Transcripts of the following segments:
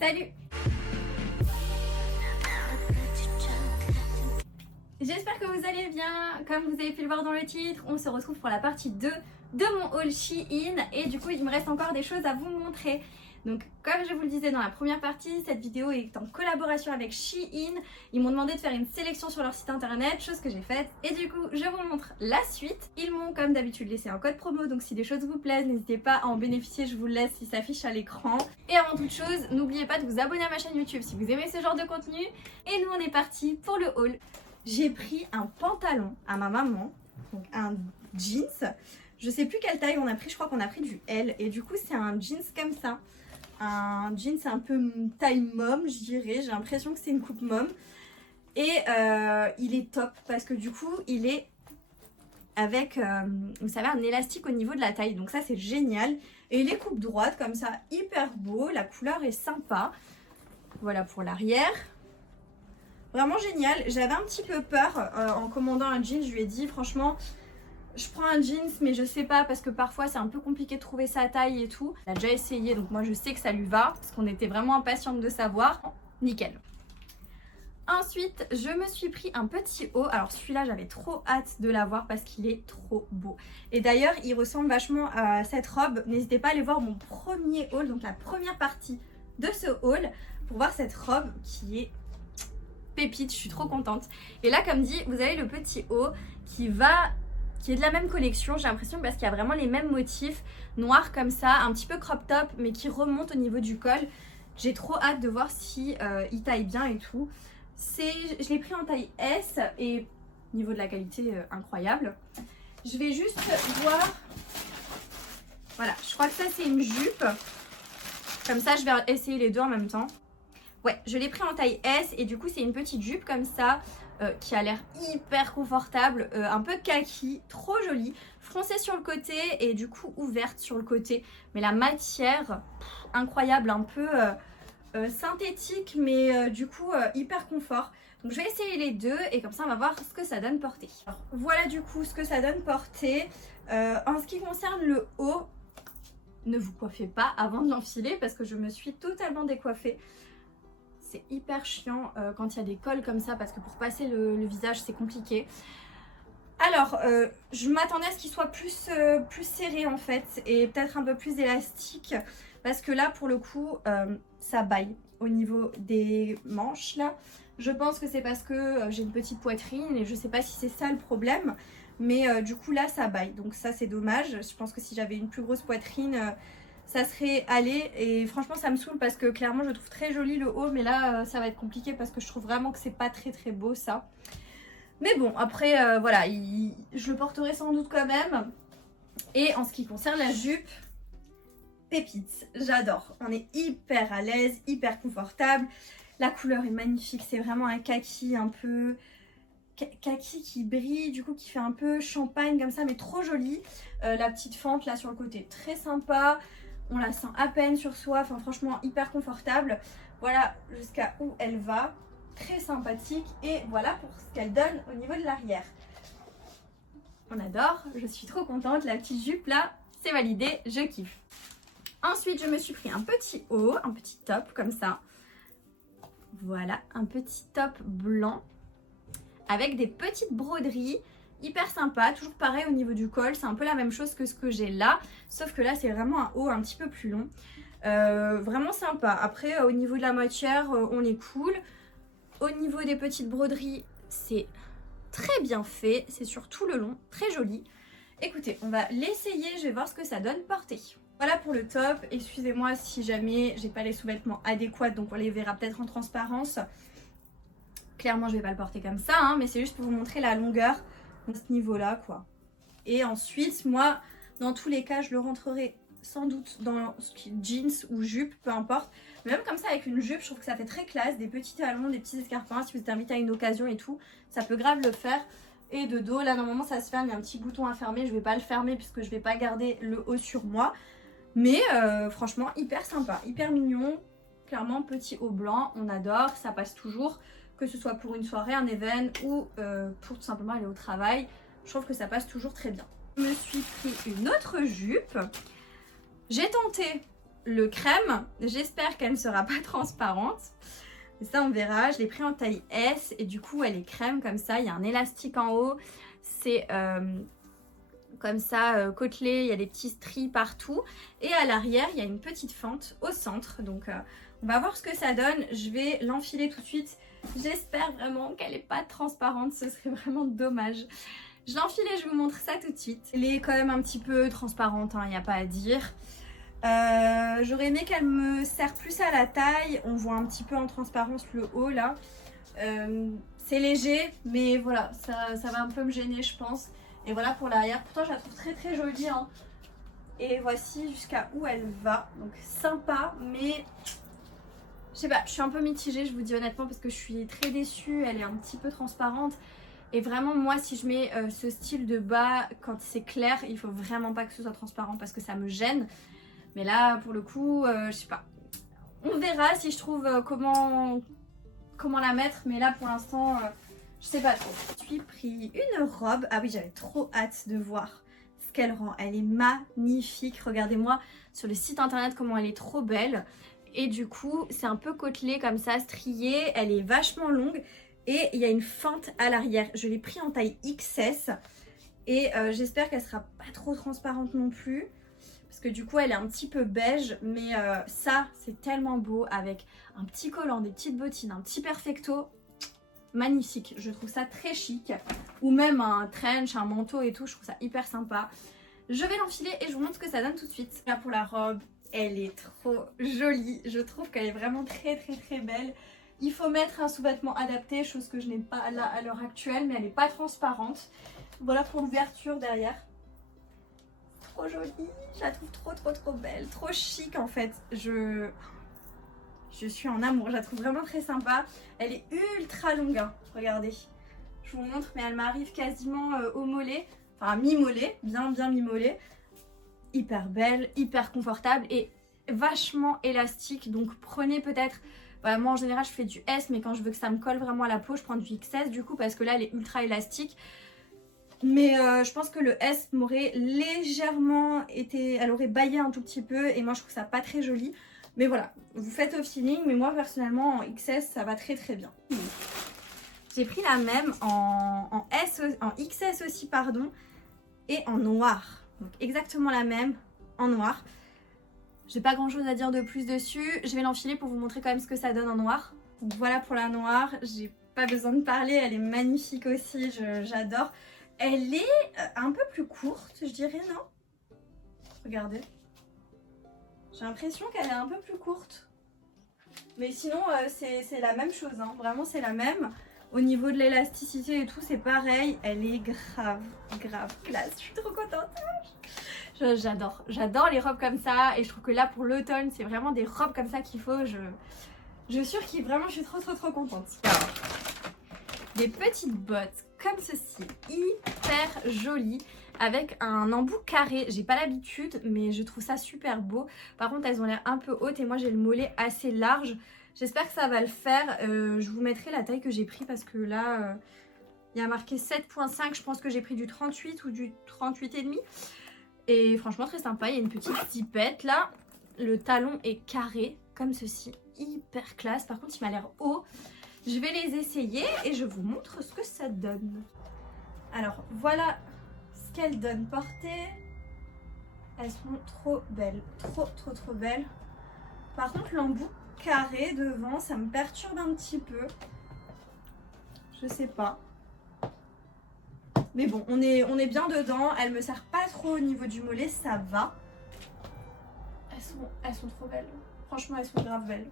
Salut! J'espère que vous allez bien. Comme vous avez pu le voir dans le titre, on se retrouve pour la partie 2 de mon haul Shein. Et du coup, il me reste encore des choses à vous montrer. Donc, comme je vous le disais dans la première partie, cette vidéo est en collaboration avec Shein. Ils m'ont demandé de faire une sélection sur leur site internet, chose que j'ai faite. Et du coup, je vous montre la suite. Ils m'ont, comme d'habitude, laissé un code promo. Donc, si des choses vous plaisent, n'hésitez pas à en bénéficier. Je vous le laisse, il s'affiche à l'écran. Et avant toute chose, n'oubliez pas de vous abonner à ma chaîne YouTube si vous aimez ce genre de contenu. Et nous, on est parti pour le haul. J'ai pris un pantalon à ma maman, donc un jeans. Je sais plus quelle taille on a pris, je crois qu'on a pris du L. Et du coup, c'est un jeans comme ça. Un jeans un peu taille mom, je dirais. J'ai l'impression que c'est une coupe mom. Et il est top parce que du coup, il est avec, vous savez, un élastique au niveau de la taille. Donc ça, c'est génial. Et il est coupe droite comme ça, hyper beau. La couleur est sympa. Voilà pour l'arrière. Vraiment génial. J'avais un petit peu peur en commandant un jean. Je lui ai dit franchement, je prends un jeans mais je sais pas parce que parfois c'est un peu compliqué de trouver sa taille et tout. Elle a déjà essayé donc moi je sais que ça lui va parce qu'on était vraiment impatiente de savoir. Nickel. Ensuite, je me suis pris un petit haut. Alors celui-là, j'avais trop hâte de l'avoir parce qu'il est trop beau. Et d'ailleurs, il ressemble vachement à cette robe. N'hésitez pas à aller voir mon premier haul, donc la première partie de ce haul pour voir cette robe qui est pépite, je suis trop contente. Et là, comme dit, vous avez le petit haut qui est de la même collection, j'ai l'impression, parce qu'il y a vraiment les mêmes motifs, noirs comme ça, un petit peu crop top, mais qui remonte au niveau du col. J'ai trop hâte de voir si il taille bien et tout. Je l'ai pris en taille S et niveau de la qualité, incroyable. Je vais juste voir. Voilà, je crois que ça c'est une jupe. Comme ça, je vais essayer les deux en même temps. Ouais, je l'ai pris en taille S et du coup c'est une petite jupe comme ça qui a l'air hyper confortable, un peu kaki, trop jolie, foncée sur le côté et du coup ouverte sur le côté. Mais la matière, incroyable, un peu synthétique mais du coup hyper confort. Donc je vais essayer les deux et comme ça on va voir ce que ça donne portée. Alors, voilà du coup ce que ça donne portée. En ce qui concerne le haut, ne vous coiffez pas avant de l'enfiler parce que je me suis totalement décoiffée. C'est hyper chiant quand il y a des cols comme ça parce que pour passer le visage c'est compliqué. Alors je m'attendais à ce qu'il soit plus serré en fait et peut-être un peu plus élastique parce que là pour le coup ça baille au niveau des manches là. Je pense que c'est parce que j'ai une petite poitrine et je sais pas si c'est ça le problème. Mais du coup là ça baille donc ça c'est dommage. Je pense que si j'avais une plus grosse poitrine ça serait allé et franchement ça me saoule parce que clairement je trouve très joli le haut mais là ça va être compliqué parce que je trouve vraiment que c'est pas très beau ça. Mais bon après voilà, je le porterai sans doute quand même. Et en ce qui concerne la jupe, pépite, j'adore. On est hyper à l'aise, hyper confortable. La couleur est magnifique, c'est vraiment un kaki un peu kaki qui brille, du coup qui fait un peu champagne comme ça mais trop joli. La petite fente là sur le côté très sympa. On la sent à peine sur soi, enfin franchement hyper confortable. Voilà jusqu'à où elle va, très sympathique et voilà pour ce qu'elle donne au niveau de l'arrière. On adore, je suis trop contente, la petite jupe là, c'est validé, je kiffe. Ensuite je me suis pris un petit haut, un petit top comme ça. Voilà, un petit top blanc avec des petites broderies. Hyper sympa, toujours pareil au niveau du col, c'est un peu la même chose que ce que j'ai là, sauf que là c'est vraiment un haut un petit peu plus long. Vraiment sympa. Après au niveau de la matière, on est cool. Au niveau des petites broderies, c'est très bien fait, c'est sur tout le long, très joli. Écoutez, on va l'essayer, je vais voir ce que ça donne portée. Voilà pour le top, excusez-moi si jamais j'ai pas les sous-vêtements adéquats, donc on les verra peut-être en transparence. Clairement je vais pas le porter comme ça, hein, mais c'est juste pour vous montrer la longueur. À ce niveau là quoi. Et ensuite moi dans tous les cas je le rentrerai sans doute dans ce qui est jeans ou jupe, peu importe. Mais même comme ça avec une jupe je trouve que ça fait très classe, des petits talons, des petits escarpins. Si vous êtes invité à une occasion et tout, ça peut grave le faire. Et de dos là normalement ça se ferme, il y a un petit bouton à fermer, je vais pas le fermer puisque je vais pas garder le haut sur moi. Mais franchement hyper sympa, hyper mignon. Clairement petit haut blanc, on adore, ça passe toujours. Que ce soit pour une soirée, un événement ou pour tout simplement aller au travail, je trouve que ça passe toujours très bien. Je me suis pris une autre jupe. J'ai tenté le crème, j'espère qu'elle ne sera pas transparente. Et ça on verra, je l'ai pris en taille S et du coup elle est crème comme ça, il y a un élastique en haut, c'est comme ça côtelé, il y a des petits stries partout. Et à l'arrière il y a une petite fente au centre, donc on va voir ce que ça donne. Je vais l'enfiler tout de suite, j'espère vraiment qu'elle n'est pas transparente, ce serait vraiment dommage. Je l'enfile et je vous montre ça tout de suite. Elle est quand même un petit peu transparente, il n'y a pas à dire. J'aurais aimé qu'elle me serre plus à la taille. On voit un petit peu en transparence le haut là. C'est léger, mais voilà, ça va un peu me gêner je pense. Et voilà pour l'arrière. Pourtant je la trouve très très jolie. Hein. Et voici jusqu'à où elle va. Donc sympa, mais je sais pas, je suis un peu mitigée, je vous dis honnêtement, parce que je suis très déçue. Elle est un petit peu transparente. Et vraiment moi si je mets ce style de bas quand c'est clair, il faut vraiment pas que ce soit transparent parce que ça me gêne. Mais là pour le coup je sais pas, on verra si je trouve comment la mettre, mais là pour l'instant je sais pas trop. Je suis pris une robe, ah oui j'avais trop hâte de voir ce qu'elle rend, elle est magnifique, regardez-moi sur le site internet comment elle est trop belle. Et du coup c'est un peu côtelé comme ça, strié, elle est vachement longue et il y a une fente à l'arrière. Je l'ai pris en taille XS et j'espère qu'elle sera pas trop transparente non plus. Parce que du coup elle est un petit peu beige, mais ça c'est tellement beau avec un petit collant, des petites bottines, un petit perfecto, magnifique. Je trouve ça très chic, ou même un trench, un manteau et tout, je trouve ça hyper sympa. Je vais l'enfiler et je vous montre ce que ça donne tout de suite. Là pour la robe, elle est trop jolie, je trouve qu'elle est vraiment très très très belle. Il faut mettre un sous-vêtement adapté, chose que je n'ai pas là à l'heure actuelle, mais elle n'est pas transparente. Voilà pour l'ouverture derrière. Trop jolie, je la trouve trop belle, trop chic en fait. Je suis en amour, je la trouve vraiment très sympa. Elle est ultra longue, hein. Regardez, je vous montre, mais elle m'arrive quasiment au mollet, enfin mi-mollet, bien mi-mollet. Hyper belle, hyper confortable et vachement élastique, donc prenez peut-être, bah, moi en général je fais du S, mais quand je veux que ça me colle vraiment à la peau je prends du XS du coup, parce que là elle est ultra élastique. Mais je pense que le S m'aurait légèrement été... Elle aurait baillé un tout petit peu et moi je trouve ça pas très joli. Mais voilà, vous faites au feeling, mais moi personnellement en XS ça va très très bien. J'ai pris la même en XS aussi pardon, et en noir. Donc exactement la même en noir. J'ai pas grand chose à dire de plus dessus. Je vais l'enfiler pour vous montrer quand même ce que ça donne en noir. Donc voilà pour la noire, j'ai pas besoin de parler, elle est magnifique aussi, j'adore. Elle est un peu plus courte, je dirais, non? Regardez. J'ai l'impression qu'elle est un peu plus courte. Mais sinon, c'est la même chose, hein. Vraiment, c'est la même. Au niveau de l'élasticité et tout, c'est pareil. Elle est grave classe. Je suis trop contente. J'adore les robes comme ça. Et je trouve que là, pour l'automne, c'est vraiment des robes comme ça qu'il faut. Je surkiffe. Vraiment, je suis trop contente. Alors, des petites bottes comme ceci, hyper jolies, avec un embout carré. J'ai pas l'habitude, mais je trouve ça super beau. Par contre, elles ont l'air un peu hautes et moi j'ai le mollet assez large. J'espère que ça va le faire. Je vous mettrai la taille que j'ai pris parce que là, il y a marqué 7.5. Je pense que j'ai pris du 38 ou du 38,5. Et franchement, très sympa. Il y a une petite zipette là. Le talon est carré comme ceci, hyper classe. Par contre, il m'a l'air haut. Je vais les essayer et je vous montre ce que ça donne. Alors voilà ce qu'elles donnent portées. Elles sont trop belles, trop belles. Par contre l'embout carré devant, ça me perturbe un petit peu. Je sais pas. Mais bon, on est bien dedans. Elle me serre pas trop au niveau du mollet, ça va. Elles sont trop belles. Franchement, elles sont grave belles.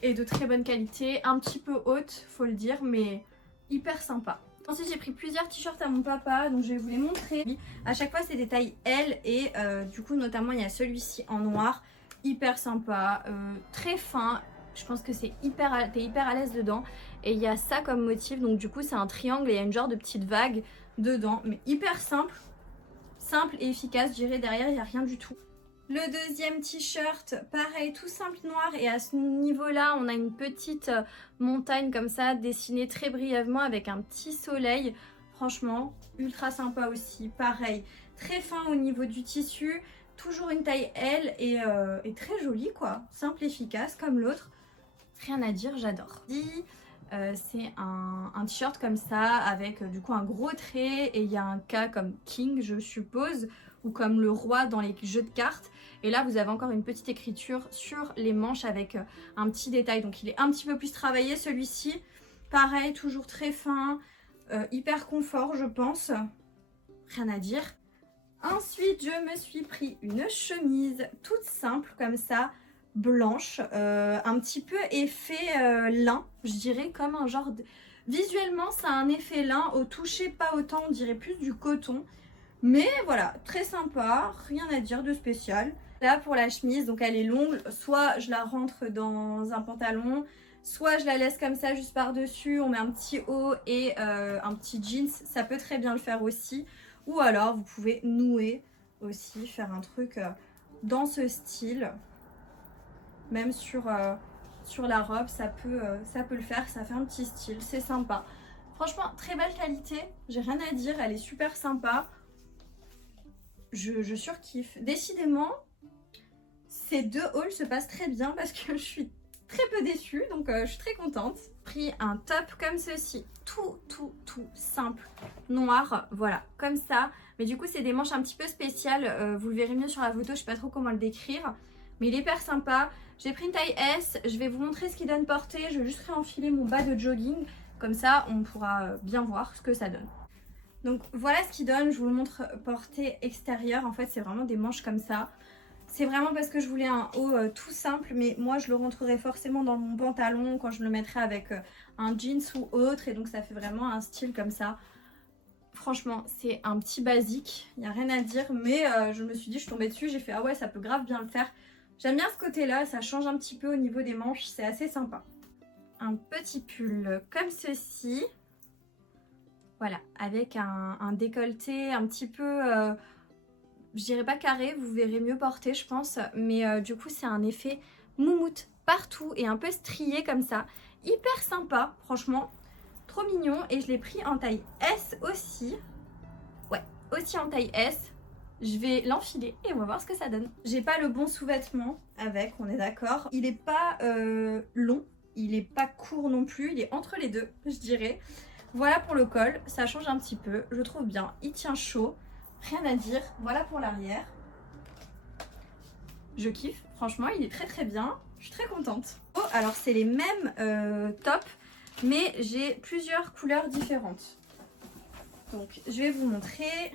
Et de très bonne qualité, un petit peu haute faut le dire, mais hyper sympa. Ensuite j'ai pris plusieurs t-shirts à mon papa, donc je vais vous les montrer. À chaque fois c'est des tailles L et du coup notamment il y a celui-ci en noir, hyper sympa, très fin. Je pense que t'es hyper à l'aise dedans. Et il y a ça comme motif, donc du coup c'est un triangle et il y a une genre de petite vague dedans, mais hyper simple et efficace. Je dirais derrière il n'y a rien du tout. Le deuxième t-shirt, pareil, tout simple noir, et à ce niveau-là, on a une petite montagne comme ça, dessinée très brièvement avec un petit soleil. Franchement, ultra sympa aussi, pareil, très fin au niveau du tissu, toujours une taille L et très jolie quoi, simple, efficace comme l'autre. Rien à dire, j'adore. C'est un t-shirt comme ça avec du coup un gros trait et il y a un K comme King je suppose ou comme le roi dans les jeux de cartes. Et là vous avez encore une petite écriture sur les manches avec un petit détail. Donc il est un petit peu plus travaillé celui-ci. Pareil, toujours très fin, hyper confort je pense. Rien à dire. Ensuite je me suis pris une chemise toute simple comme ça, blanche, un petit peu effet lin, je dirais comme un genre de... Visuellement ça a un effet lin, au toucher pas autant, on dirait plus du coton. Mais voilà, très sympa, rien à dire de spécial. Là pour la chemise, donc elle est longue, soit je la rentre dans un pantalon, soit je la laisse comme ça juste par dessus, on met un petit haut et un petit jeans, ça peut très bien le faire aussi. Ou alors vous pouvez nouer aussi, faire un truc dans ce style. Même sur la robe, ça peut le faire, ça fait un petit style, c'est sympa. Franchement, très belle qualité, j'ai rien à dire, elle est super sympa. Je surkiffe. Décidément, ces deux hauls se passent très bien parce que je suis très peu déçue, donc je suis très contente. J'ai pris un top comme ceci, tout simple, noir, voilà, comme ça. Mais du coup, c'est des manches un petit peu spéciales, vous le verrez mieux sur la photo, je sais pas trop comment le décrire. Mais il est hyper sympa. J'ai pris une taille S, je vais vous montrer ce qu'il donne portée. Je vais juste réenfiler mon bas de jogging, comme ça on pourra bien voir ce que ça donne. Donc voilà ce qu'il donne, je vous le montre portée extérieure. En fait c'est vraiment des manches comme ça. C'est vraiment parce que je voulais un haut tout simple, mais moi je le rentrerai forcément dans mon pantalon quand je le mettrai avec un jeans ou autre. Et donc ça fait vraiment un style comme ça. Franchement c'est un petit basique, il n'y a rien à dire. Mais je me suis dit, je suis tombée dessus, j'ai fait ah ouais ça peut grave bien le faire. J'aime bien ce côté-là, ça change un petit peu au niveau des manches, c'est assez sympa. Un petit pull comme ceci. Voilà, avec un décolleté un petit peu, je dirais pas carré, vous verrez mieux porter je pense. Mais du coup c'est un effet moumoute partout et un peu strié comme ça. Hyper sympa, franchement, trop mignon. Et je l'ai pris en taille S aussi. Ouais, aussi en taille S. Je vais l'enfiler et on va voir ce que ça donne. J'ai pas le bon sous-vêtement avec, on est d'accord. Il est pas long, il est pas court non plus, il est entre les deux, je dirais. Voilà pour le col, ça change un petit peu, je trouve bien. Il tient chaud, rien à dire. Voilà pour l'arrière. Je kiffe, franchement, il est très bien. Je suis très contente. Oh, alors c'est les mêmes tops, mais j'ai plusieurs couleurs différentes. Donc je vais vous montrer...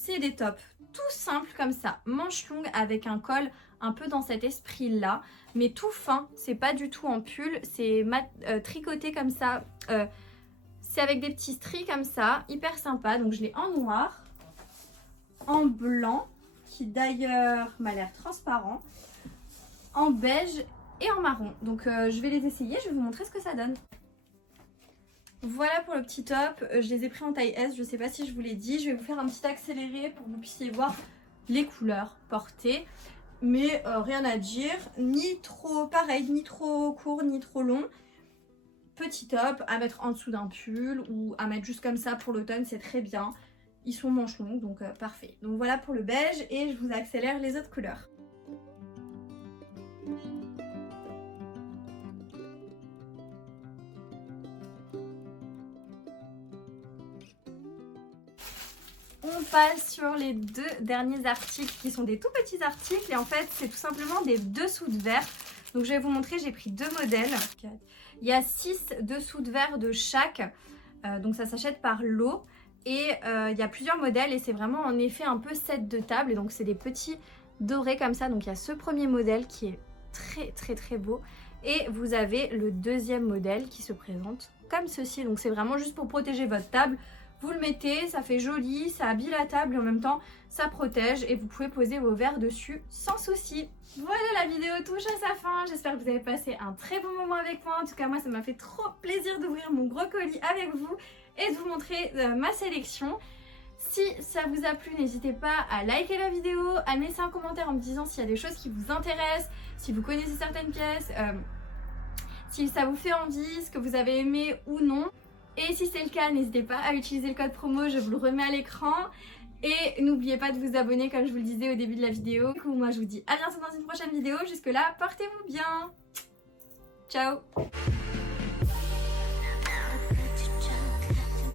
C'est des tops tout simples comme ça, manches longues avec un col un peu dans cet esprit là, mais tout fin, c'est pas du tout en pull, c'est tricoté comme ça, c'est avec des petits stries comme ça, hyper sympa. Donc je l'ai en noir, en blanc, qui d'ailleurs m'a l'air transparent, en beige et en marron. Donc je vais les essayer, je vais vous montrer ce que ça donne. Voilà pour le petit top, je les ai pris en taille S, je sais pas si je vous l'ai dit. Je vais vous faire un petit accéléré pour que vous puissiez voir les couleurs portées. Mais rien à dire, ni trop pareil, ni trop court, ni trop long. Petit top à mettre en dessous d'un pull ou à mettre juste comme ça pour l'automne, c'est très bien. Ils sont manches longues, donc parfait. Donc voilà pour le beige et je vous accélère les autres couleurs. On passe sur les deux derniers articles qui sont des tout petits articles et en fait c'est tout simplement des dessous de verre. Donc je vais vous montrer, j'ai pris deux modèles. Il y a 6 dessous de verre de chaque, donc ça s'achète par lot. Et il y a plusieurs modèles et c'est vraiment en effet un peu set de table. Et donc c'est des petits dorés comme ça. Donc il y a ce premier modèle qui est très beau. Et vous avez le deuxième modèle qui se présente comme ceci. Donc c'est vraiment juste pour protéger votre table. Vous le mettez, ça fait joli, ça habille la table et en même temps ça protège et vous pouvez poser vos verres dessus sans souci. Voilà, la vidéo touche à sa fin, j'espère que vous avez passé un très bon moment avec moi. En tout cas moi ça m'a fait trop plaisir d'ouvrir mon gros colis avec vous et de vous montrer ma sélection. Si ça vous a plu, n'hésitez pas à liker la vidéo, à me laisser un commentaire en me disant s'il y a des choses qui vous intéressent, si vous connaissez certaines pièces, si ça vous fait envie, ce que vous avez aimé ou non. Et si c'est le cas, n'hésitez pas à utiliser le code promo, je vous le remets à l'écran. Et n'oubliez pas de vous abonner comme je vous le disais au début de la vidéo. Du coup, moi je vous dis à bientôt dans une prochaine vidéo. Jusque là, portez-vous bien. Ciao.